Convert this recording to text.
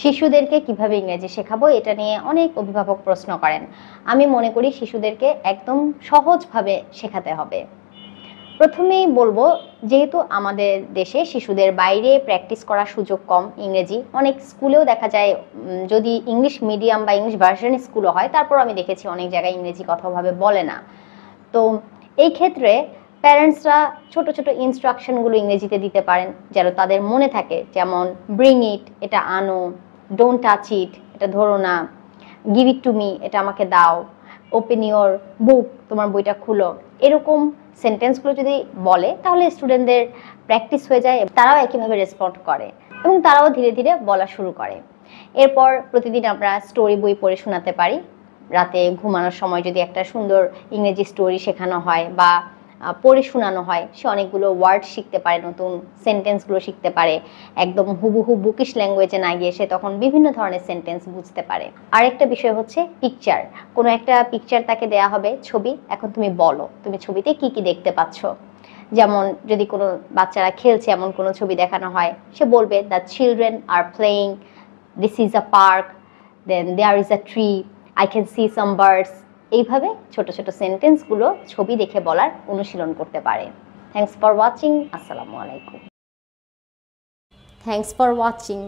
শিশুদেরকে কিভাবে ইংরেজি শেখাবো এটা নিয়ে অনেক অভিভাবক প্রশ্ন করেন। আমি মনে করি শিশুদেরকে একদম সহজভাবে শেখাতে হবে। প্রথমেই বলবো, যেহেতু আমাদের দেশে শিশুদের বাইরে প্র্যাকটিস করার সুযোগ কম ইংরেজি, অনেক স্কুলেও দেখা যায় যদি ইংলিশ মিডিয়াম বা ইংলিশ ভার্সন স্কুলও হয়, তারপর আমি দেখেছি অনেক জায়গায় ইংরেজি কথাভাবে বলে না। তো এই ক্ষেত্রে প্যারেন্টসরা ছোট ছোট ইনস্ট্রাকশনগুলো ইংরেজিতে দিতে পারেন যেন তাদের মনে থাকে। যেমন ব্রিং ইট, এটা আনো; ডোন্ট টাচ ইট, এটা ধরো না; গিভ ইট টু মি, এটা আমাকে দাও; ওপেন ইওর বুক, তোমার বইটা খুলো। এরকম সেন্টেন্সগুলো যদি বলে তাহলে স্টুডেন্টদের প্র্যাকটিস হয়ে যায়, তারাও একইভাবে রেসপন্ড করে এবং তারাও ধীরে ধীরে বলা শুরু করে। এরপর প্রতিদিন আমরা স্টোরি বই পড়ে শোনাতে পারি। রাতে ঘুমানোর সময় যদি একটা সুন্দর ইংরেজি স্টোরি শেখানো হয় বা পড়ে শোনানো হয়, সে অনেকগুলো ওয়ার্ড শিখতে পারে, নতুন সেন্টেন্সগুলো শিখতে পারে। একদম হুবহু বুকিশ ল্যাঙ্গুয়েজে না গিয়ে সে তখন বিভিন্ন ধরনের সেন্টেন্স বুঝতে পারে। আরেকটা বিষয় হচ্ছে পিকচার। কোনো একটা পিকচার তাকে দেয়া হবে, ছবি, এখন তুমি বলো তুমি ছবিতে কি কি দেখতে পাচ্ছ। যেমন যদি কোনো বাচ্চারা খেলছে এমন কোনো ছবি দেখানো হয়, সে বলবে the children are playing, this is a park, then there is a tree, I can see some birds. এইভাবে ছোট ছোট সেন্টেন্সগুলো ছবি দেখে বলার অনুশীলন করতে পারে। Thanks for watching. আসসালামু আলাইকুম। Thanks for watching.